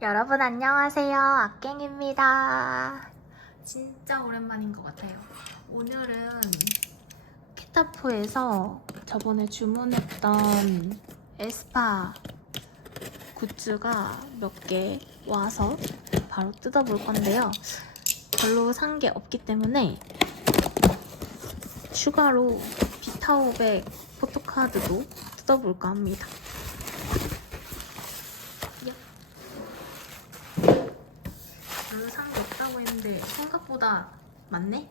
여러분 안녕하세요. 악갱입니다. 진짜 오랜만인 것 같아요. 오늘은 캐타포에서 저번에 주문했던 에스파 굿즈가 몇 개 와서 바로 뜯어볼 건데요. 별로 산 게 없기 때문에 추가로 비타오백 포토카드도 뜯어볼까 합니다. 별로 산 게 없다고 했는데 생각보다 많네?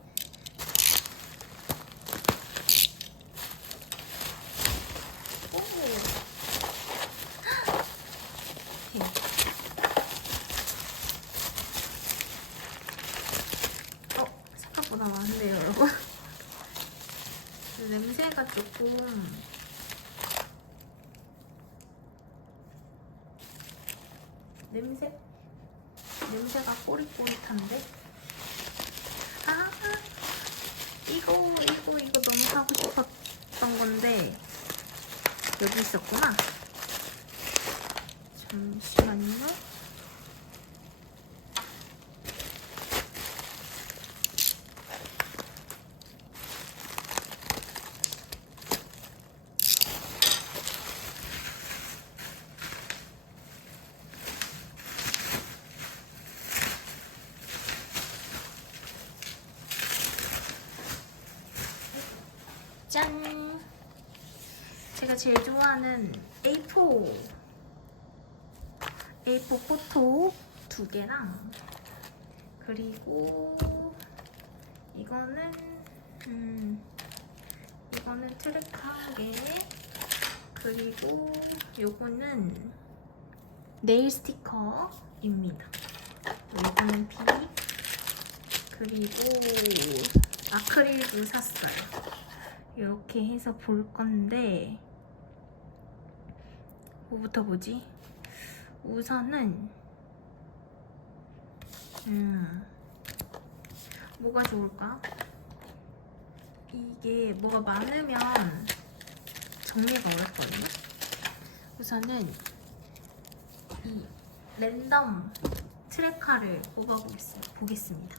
어, 냄새가 조금 냄새? 냄새가 꼬릿꼬릿한데? 아, 이거, 이거, 이거 너무 사고 싶었던 건데, 여기 있었구나. 잠시만요. 짠! 제일 좋아하는 A4 A4 포토 두 개랑 그리고 이거는 음 이거는 트랙 한 개 그리고 요거는 네일 스티커입니다. 이거는 비 그리고 아크릴도 샀어요. 이렇게 해서 볼 건데 뭐부터 보지? 우선은 음 뭐가 좋을까? 이게 뭐가 많으면 정리가 어렵거든요. 우선은 이 랜덤 트래카를 뽑아보겠습니다. 보겠습니다.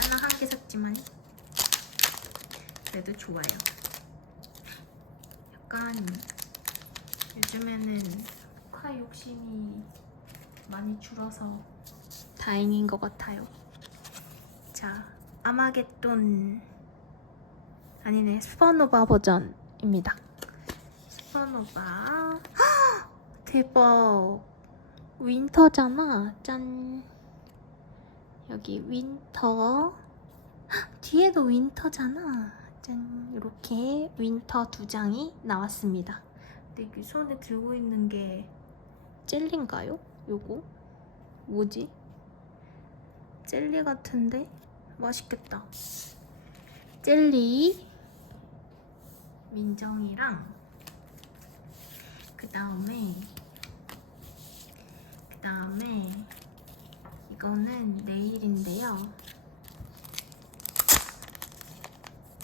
하나 한 개 샀지만 그래도 좋아요. 약간 요즘에는 포카 욕심이 많이 줄어서 다행인 것 같아요. 자, 아마겟돈 아니네 슈퍼노바 버전입니다. 슈퍼노바 헉! 대박 윈터잖아. 짠 여기 윈터 헉! 뒤에도 윈터잖아. 짠 이렇게 윈터 두 장이 나왔습니다. 근데 이게 손에 들고 있는 게 젤리인가요? 요거 뭐지? 젤리 같은데 맛있겠다. 젤리 민정이랑 그 다음에 그 다음에 이거는 네일인데요.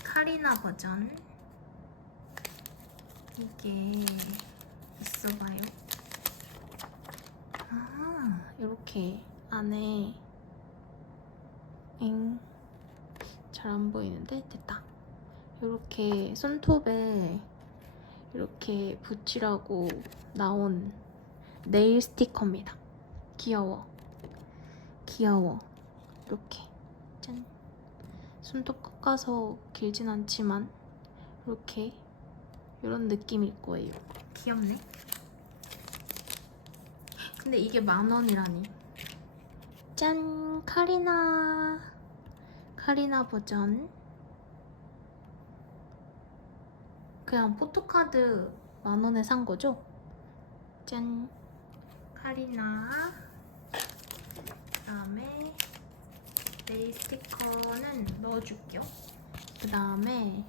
카리나 버전 이게 있어봐요. 아 이렇게 안에 잘안 보이는데 됐다. 이렇게 손톱에 이렇게 붙이라고 나온 네일 스티커입니다. 귀여워. 귀여워. 이렇게 짠. 손톱 깎아서 길진 않지만 이렇게 이런 느낌일 거예요. 귀엽네. 근데 이게 만 원이라니. 짠 카리나 카리나 버전. 그냥 포토카드 만 원에 산 거죠? 짠 카리나. 그 다음에 네일 스티커는 넣어줄게요. 그 다음에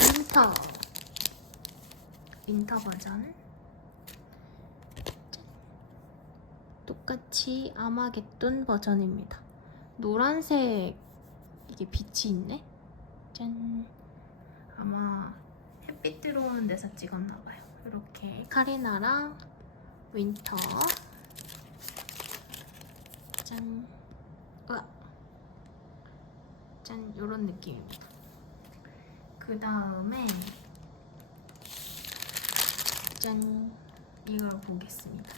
윈터 윈터 버전 똑같이 아마겟돈 버전입니다. 노란색 이게 빛이 있네. 짠. 아마 햇빛 들어오는 데서 찍었나 봐요. 이렇게 카리나랑 윈터 으악. 짠 요런 느낌입니다. 그 다음에 짠 이걸 보겠습니다.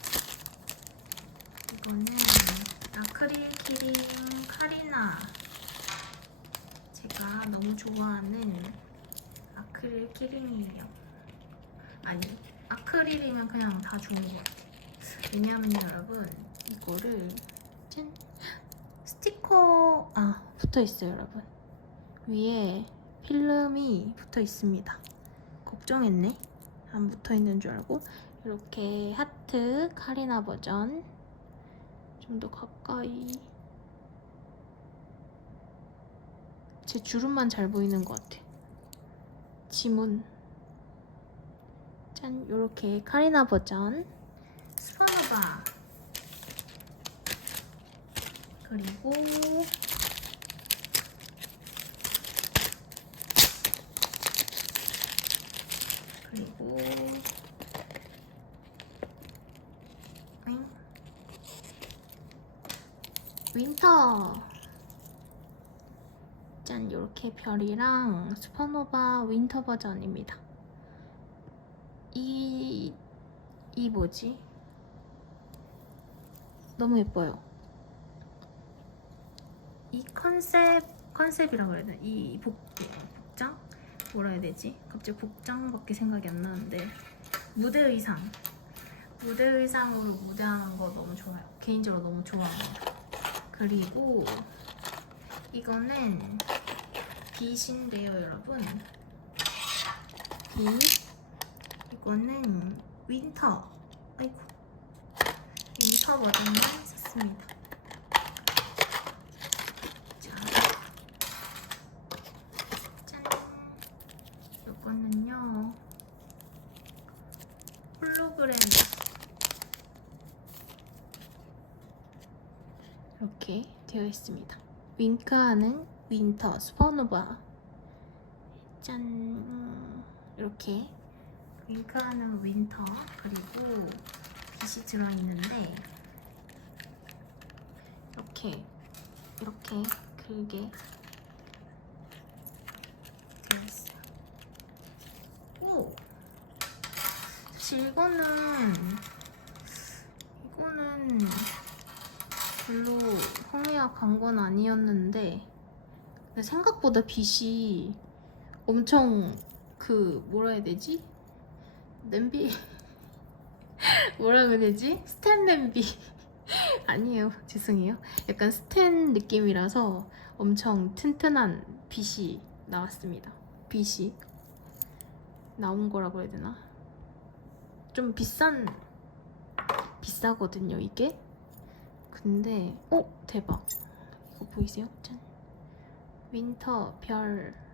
이거는 아크릴 키링 카리나 제가 너무 좋아하는 아크릴 키링이에요. 아니 아크릴이면 그냥 다 좋은 것 같아요. 왜냐하면 여러분 이거를 짠 스티커 아 붙어 있어요 여러분 위에 필름이 붙어 있습니다. 걱정했네. 안 붙어 있는 줄 알고. 이렇게 하트 카리나 버전. 좀 더 가까이. 제 주름만 잘 보이는 것 같아. 지문. 짠 이렇게 카리나 버전. 스파노바. 그리고 윙. 윈터 짠 이렇게 별이랑 슈퍼노바 윈터 버전입니다 이... 이 뭐지? 너무 예뻐요 이 컨셉 컨셉이라고 해야 되나? 이 복, 복장? 뭐라 해야 되지? 갑자기 복장밖에 생각이 안 나는데 무대 의상 무대 의상으로 무대하는 거 너무 좋아요 개인적으로 너무 좋아합니다 그리고 이거는 빛인데요 여러분. 빛 이거는 윈터. 아이고. 윈터 버전을 샀습니다 자 짠. 이거는요. 홀로그램. 이렇게 되어 있습니다. 윙크하는 윈터 슈퍼노바. 짠. 이렇게 윙크하는 윈터 그리고 빛이 들어있는데 이렇게 이렇게 길게 되어 있어요. 오! 사실 이거는 별로 성미가 간 건 아니었는데 근데 생각보다 빛이 엄청 그 뭐라 해야 되지? 냄비 뭐라 해야 되지? 스탠 냄비 아니에요 죄송해요 약간 스탠 느낌이라서 엄청 튼튼한 빛이 나왔습니다 빛이 나온 거라고 해야 되나? 좀 비싼 비싸거든요 이게 근데 어 대박 이거 보이세요? 짠 윈터 별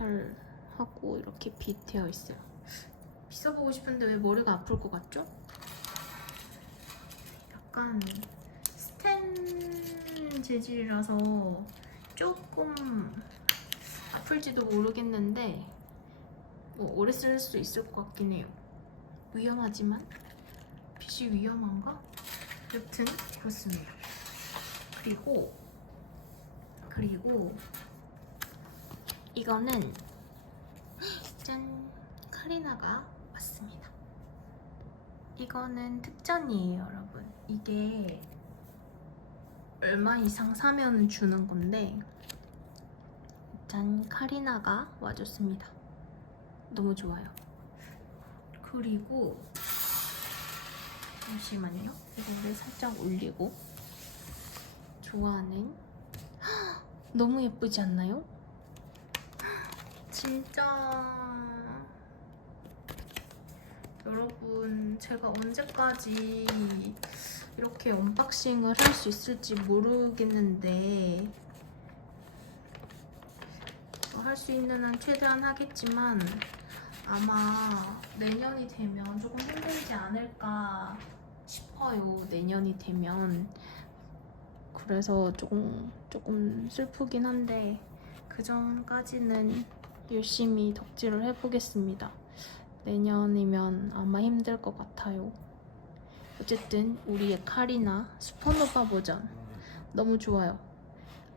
별 하고 이렇게 빛 되어 있어요 비싸 보고 싶은데 왜 머리가 아플 것 같죠? 약간 스텐 재질이라서 조금 아플지도 모르겠는데 뭐 오래 쓸 수 있을 것 같긴 해요. 위험하지만 빛이 위험한가? 여튼 그렇습니다. 그리고 그리고 이거는 짠 카리나가 왔습니다. 이거는 특전이에요, 여러분. 이게 얼마 이상 사면 주는 건데 짠 카리나가 와줬습니다. 너무 좋아요. 그리고 잠시만요. 이거를 살짝 올리고 좋아하는 헉, 너무 예쁘지 않나요? 진짜 여러분 제가 언제까지 이렇게 언박싱을 할 수 있을지 모르겠는데 할 수 있는 한 최대한 하겠지만 아마 내년이 되면 조금 힘들지 않을까 싶어요. 내년이 되면 그래서 조금 조금 슬프긴 한데 그 전까지는 열심히 덕질을 해보겠습니다. 내년이면 아마 힘들 것 같아요. 어쨌든 우리의 카리나 슈퍼노바 버전 너무 좋아요.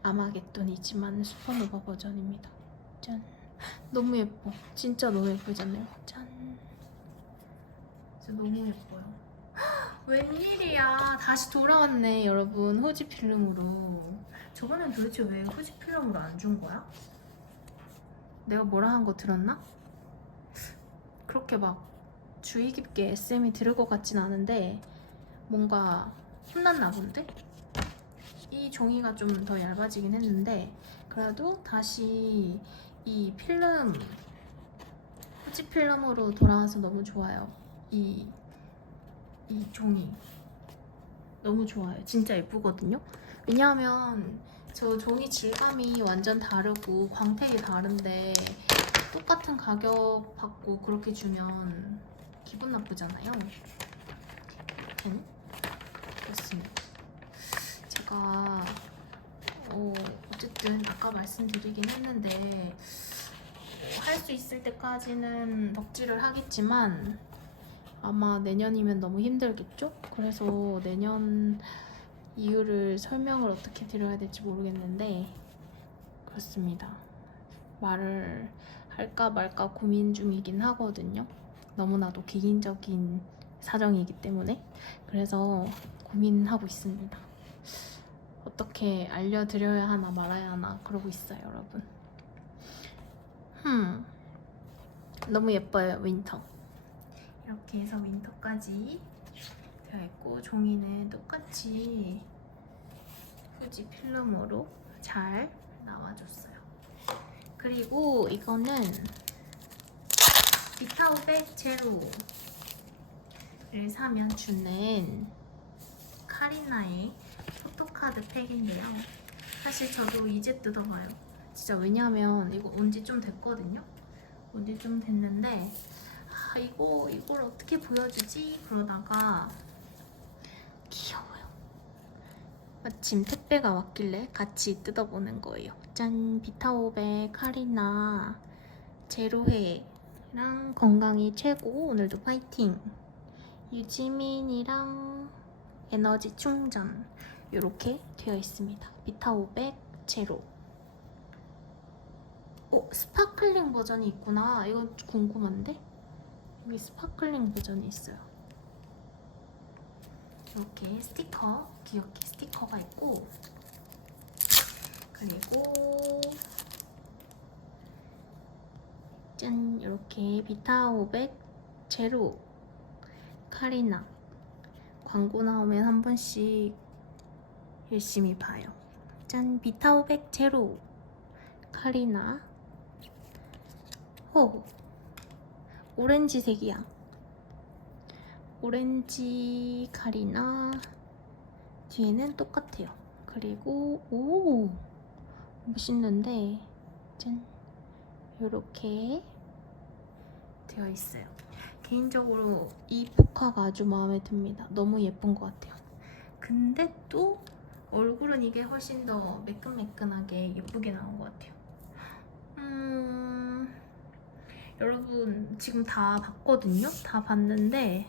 아마겟돈이지만 슈퍼노바 버전입니다. 짠. 너무 예뻐. 진짜 너무 예쁘잖아요. 짠. 진짜 너무 예뻐요. 웬일이야. 다시 돌아왔네, 여러분. 후지 필름으로. 저번엔 도대체 왜 후지 필름으로 안 준 거야? 내가 뭐라 한 거 들었나? 그렇게 막 주의 깊게 SM이 들을 것 같진 않은데 뭔가 혼났나 본데? 이 종이가 좀 더 얇아지긴 했는데 그래도 다시 이 필름 후지 필름으로 돌아와서 너무 좋아요. 이, 이 종이 너무 좋아요. 진짜 예쁘거든요. 왜냐하면 저 종이 질감이 완전 다르고 광택이 다른데 똑같은 가격 받고 그렇게 주면 기분 나쁘잖아요. 음? 그렇습니다. 제가 어, 어쨌든 아까 말씀드리긴 했는데 할 수 있을 때까지는 덕질을 하겠지만 아마 내년이면 너무 힘들겠죠? 그래서 내년 이유를 설명을 어떻게 드려야 될지 모르겠는데 그렇습니다. 말을 할까 말까 고민 중이긴 하거든요. 너무나도 개인적인 사정이기 때문에 그래서 고민하고 있습니다. 어떻게 알려드려야 하나 말아야 하나 그러고 있어요, 여러분. 흠, 너무 예뻐요, 윈터. 이렇게 해서 윈터까지 되어 있고 종이는 똑같이 후지 필름으로 잘 나와줬어요. 그리고 이거는 비타오백 제로를 사면 주는 카리나의 포토카드 팩인데요. 사실 저도 이제 뜯어봐요. 진짜 왜냐면 이거 온 지 좀 됐거든요. 온 지 좀 됐는데 아 이거 이걸 어떻게 보여주지? 그러다가 귀여워요. 마침 택배가 왔길래 같이 뜯어보는 거예요. 짠 비타오백 카리나 제로회랑 건강이 최고 오늘도 파이팅 유지민이랑 에너지 충전 이렇게 되어 있습니다. 비타오백 제로 어 스파클링 버전이 있구나. 이거 궁금한데 여기 스파클링 버전이 있어요. 이렇게 스티커 귀엽게 스티커가 있고 그리고 짠 이렇게 비타500 제로 카리나 광고 나오면 한 번씩 열심히 봐요. 짠 비타500 제로 카리나 오 오렌지색이야. 오렌지 카리나 뒤에는 똑같아요. 그리고 오 멋있는데 짠 이렇게 되어 있어요. 개인적으로 이 포카가 아주 마음에 듭니다. 너무 예쁜 것 같아요. 근데 또 얼굴은 이게 훨씬 더 매끈매끈하게 예쁘게 나온 것 같아요. 음, 여러분 지금 다 봤거든요. 다 봤는데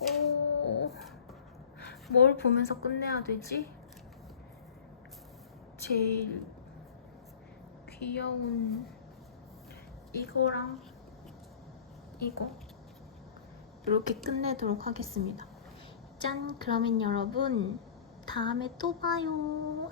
어, 뭘 보면서 끝내야 되지? 제일 귀여운 이거랑 이거 이렇게 끝내도록 하겠습니다. 짠! 그러면 여러분 다음에 또 봐요.